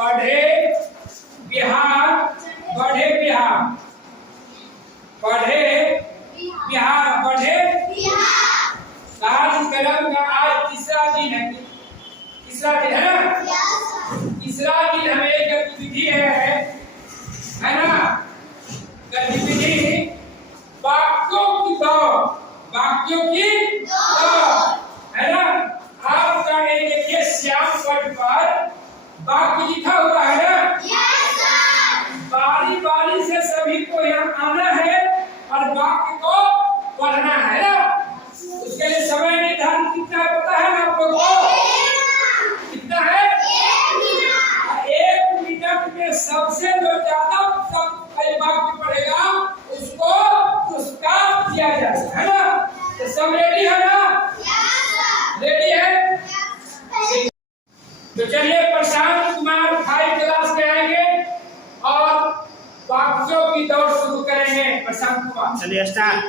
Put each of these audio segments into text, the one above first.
पढ़े बिहार, पढ़े बिहार, पढ़े बिहार, पढ़े कार्यक्रम का आज तीसरा दिन है। तीसरा दिन है ना? तीसरा दिन हमें एक गतिविधि है ना? गतिविधि वाक्यों की दौड़, वाक्यों की दौड़ है ना? आपका एक देखिए श्याम पट पर वाक्य लिखा हुआ है ना? बारी बारी से सभी को यहाँ आना है और वाक्य को पढ़ना है ना? उसके लिए समय निर्धारित कितना है पता है ना आप लोगों को? कितना है? 1 मिनट में सबसे जो ज्यादा वाक्य पढ़ेगा उसको पुरस्कार दिया जाएगा, है ना? तो सब रेडी है ना? रेडी है? तो चलिए प्रशांत कुमार 5 क्लास में आएंगे और वाक्यों की दौड़ शुरू करेंगे। प्रशांत कुमार चलिए स्टार्ट।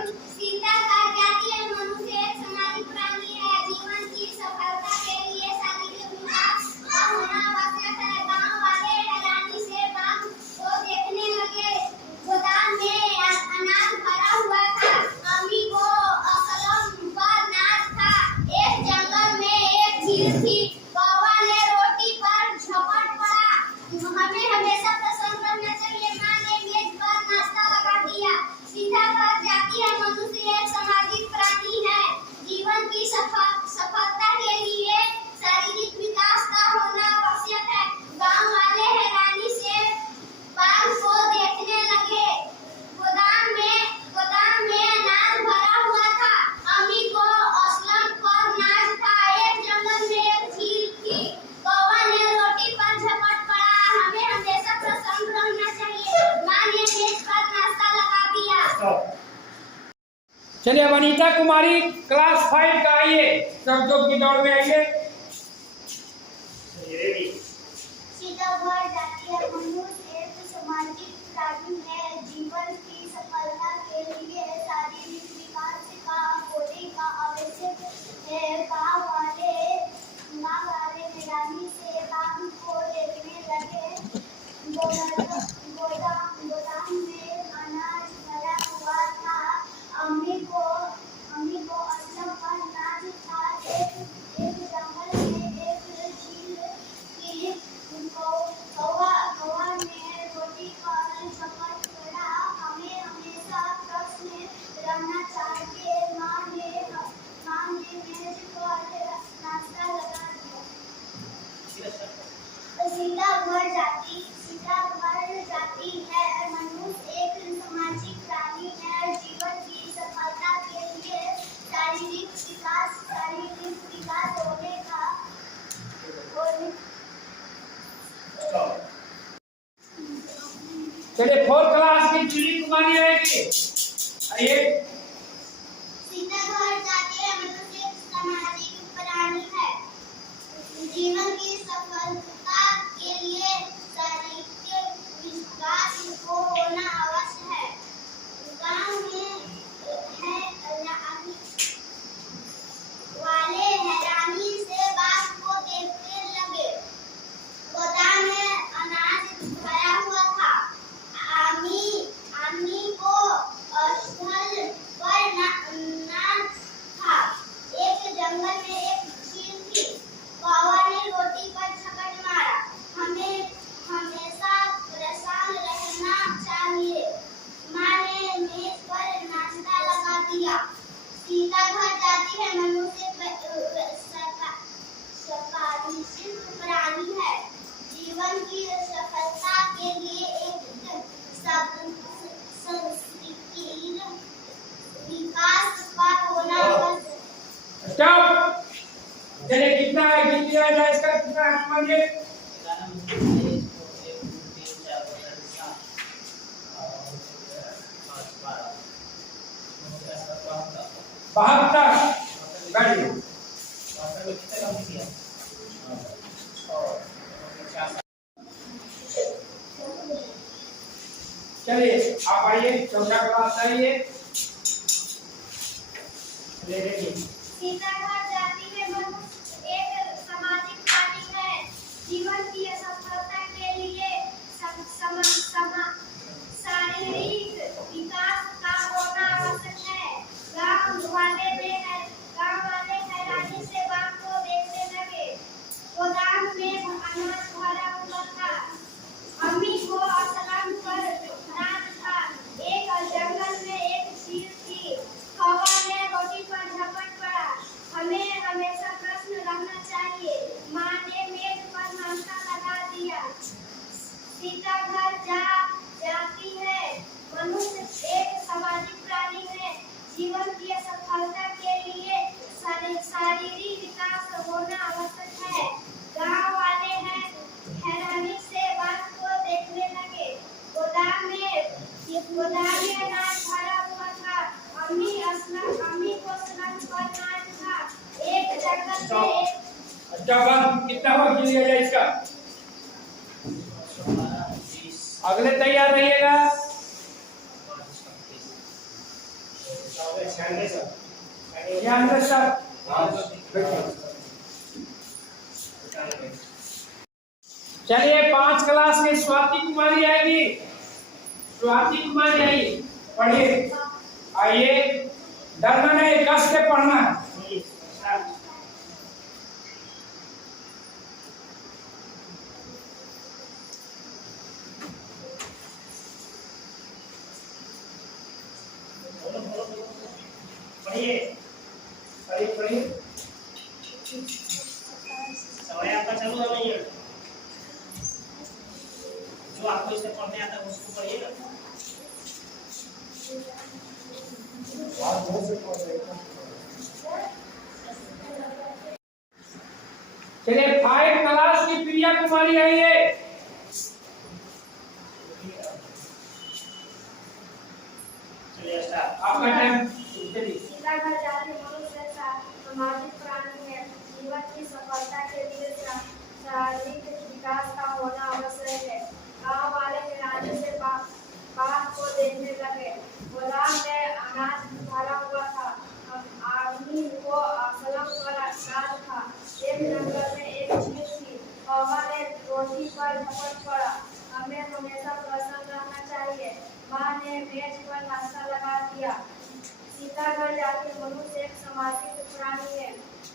चलिए वनीता कुमारी क्लास 5 का आइए, शब्दों की दौड़ में आइए। सीता घर जाती है। मनुष्य एक सामाजिक प्राणी है। जीवन की सफलता के लिए शारीरिक विकास का होने का आवश्यक है। गाँव वाले हैरानी से काम को देखने लगे। गोदाम में अनाज भरा हुआ था। अम्मी को असलम पर नाज था। एक जंगल में एक झील की कौवा ने रोटी पर झपट पड़ा। हमें हमेशा प्रश्न रहना चाहिए। माँ ने मेज पर नाश्ता लगा दिया। सीता घर जाती है। मनुष्य एक सामाजिक प्राणी है। जीवन की सफलता के लिए शारीरिक विकास होने का चलिए 4 क्लास की चुनी कुमारी आएगी, आइए। सीता घर जाती है। मनुष्य एक सामाजिक प्राणी है। जीवन की सफलता के लिए शारीरिक विकास को होना आवश्यक है। गाँव में वाले हैरानी से बात को देखने लगे। गोदाम में अनाज भरा हुआ था। अम्मी को स्थल पर नाज था। एक जंगल में एक झील थी। कौवा ने रोटी पर झपट मारा। हमें हमेशा परेशान रहना चाहिए। माँ ने मेज पर नाश्ता लगा दिया। सीता घर जाती है। मनुष्य प्राणी है। जीवन की सफलता के लिए एक विकास का होना आवश्यक। स्टॉप। चलिए कितना है गिन लिया जाए, इसका कितना है समझिए। 72 गाड़ी। चलिए आप आइए, 4था क्लास आइए। सीता घर जाती है। मनुष्य एक सामाजिक प्राणी है। जीवन की सफलता के शारीरिक विकास का होना आवश्यक है। गांव वाले हैरानी से बाप को देखने लगे। गोदाम में अनाज भरा हुआ था। अम्मी को असलम पर नाज था। एक जंगल में एक चील थी। कौवा ने रोटी पर झपट पड़ा। हमें हमेशा प्रश्न रखना चाहिए। माँ ने मेज पर नाश्ता लगा दिया। सीता घर जाती है। मनुष्य एक सामाजिक प्राणी है। जीवन की सफलता के लिए शारीरिक विकास होना आवश्यक है। गांव वाले हैं हैरानी से बात को देखने लगे। गोदाम में अनाज भरा हुआ था। अम्मी को असलम पर नाज था। एक जंगल में अच्छा बंद कितना वक्त लिया जाए इसका। अगले तैयार रहिएगा। चलिए 5 क्लास में स्वाति कुमारी आएगी। स्वाति कुमारी आई, पढ़िए। आइए, डरना नहीं, कस के पढ़ना है। पढ़िए पढ़िए समय आपका चालू है नहीं है? जो आपको इससे पढ़ने आता है उसको पढ़िएगा। चलिए 5 क्लास की प्रिया कुमारी आई है। चलिए स्टार्ट। आपका टाइम चलिए। सीता घर जाती मनुष्य सामाजिक प्राणी है। जीवन की सफलता के लिए शारीरिक विकास का होना आवश्यक है। गांव वाले हैरानी से बाप को देखने लगे। गोदाम में अनाज भरा हुआ था। आदमी को असलम पर नाज था। एक जंगल में एक चील थी। कौवा ने रोटी पर झपट पड़ा। हमें हमेशा प्रसन्न रहना चाहिए। माँ ने मेज पर नाश्ता लगा दिया। सीता घर जाती मनुष्य एक सामाजिक प्राणी है।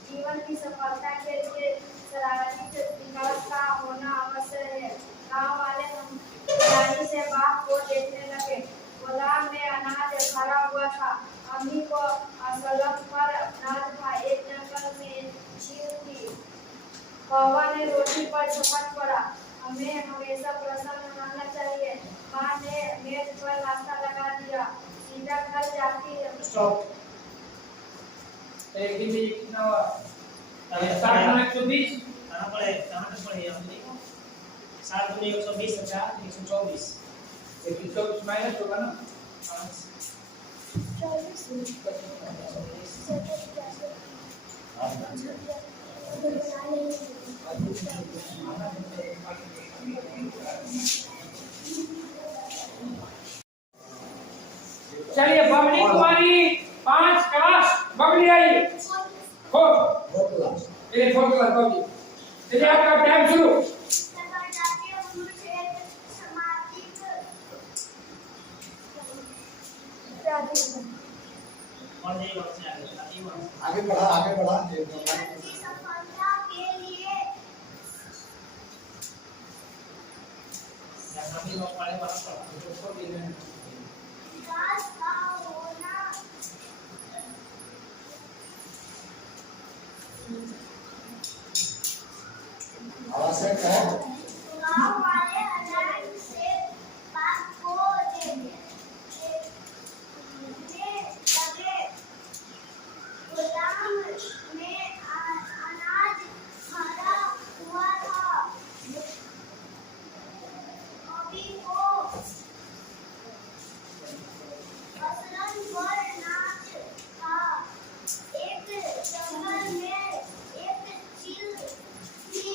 जीवन की सफलता के लिए शारीरिक विकास का होना आवश्यक है। गांव वाले हैरानी से बाप को देखने लगे। गोदाम में अनाज भरा हुआ था। अम्मी को असलम पर नाज था। एक जंगल में एक चील थी। कौवा ने रोटी पर झपट पड़ा। हमें हमेशा प्रसन्न रहना चाहिए। माँ ने मेज पर नाश्ता लगा दिया। सीता घर जाती है। स्टॉप। एक दिन में कितना हुआ? 120। कहाँ पढ़े? कहाँ तक पढ़े आप? 7 दूनी 120 अच्छा 124। 124 माइनस होगा ना? 24। चलिए बबली कुमारी 5 क्लास बबली आई। 4 क्लास बबली। चलिए आपका टाइम शुरू। आगे बढ़ा सफलता के लिए विकास का होना आवश्यक है। गांव वाले हैरानी से बात को देखने लगे। गोदाम में अनाज भरा हुआ था। अभी को असलम पर नाच था। एक जंगल में एक चील थी।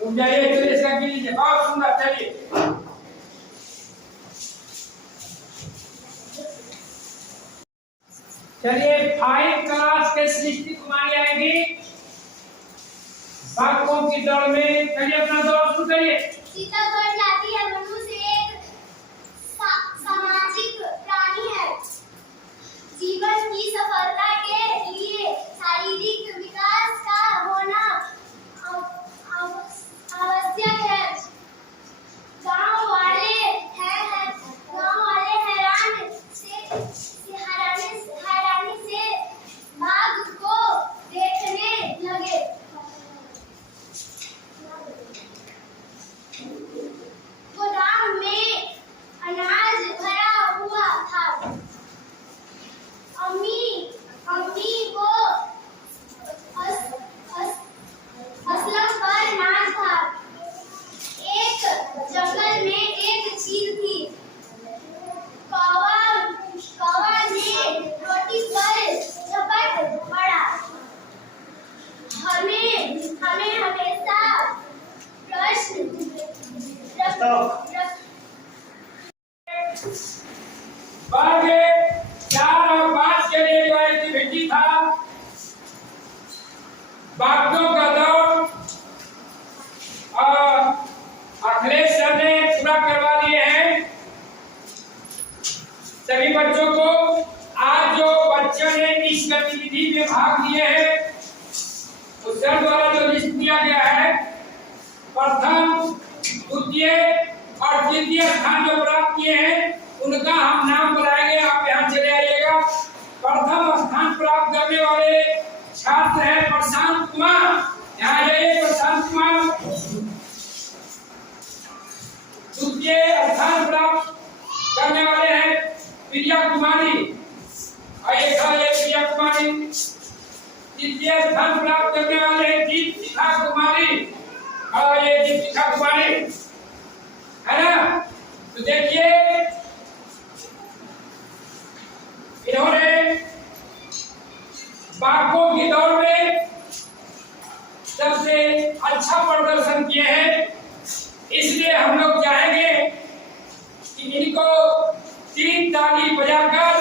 उठ जाइए, चलिए इसका गिन लीजिए। बहुत सुंदर। चलिए चलिए 5 क्लास के सृष्टि कुमारी आएगी। बाघों की दौड़ में चलिए अपना दौड़ शुरू करिए। सीता घर जाती वर्ग 4 और 5 के लिए जो एक्टिविटी था बागों का दौड़ और अखिलेश सर ने पूरा करवा लिए हैं सभी बच्चों को। आज जो बच्चों ने इस गतिविधि में भाग लिए हैं उस सर द्वारा जो लिस्ट दिया गया है प्रथम द्वितीय और तृतीय स्थान जो प्राप्त किए हैं उनका हम नाम बुलाएंगे। आप यहाँ चले आइएगा। प्रथम स्थान प्राप्त करने वाले छात्र हैं प्रशांत कुमार। यहाँ आइए प्रशांत कुमार। द्वितीय स्थान प्राप्त करने वाले हैं प्रिया कुमारी। आइए प्रिया कुमारी। तृतीय स्थान प्राप्त करने वाले हैं दीपिका कुमारी। और ये दीपिका कुमारी है ना। तो देखिए इन्होंने बागों की दौड़ में सबसे अच्छा प्रदर्शन किए हैं, इसलिए हम लोग चाहेंगे कि इनको 3 ताली बजाकर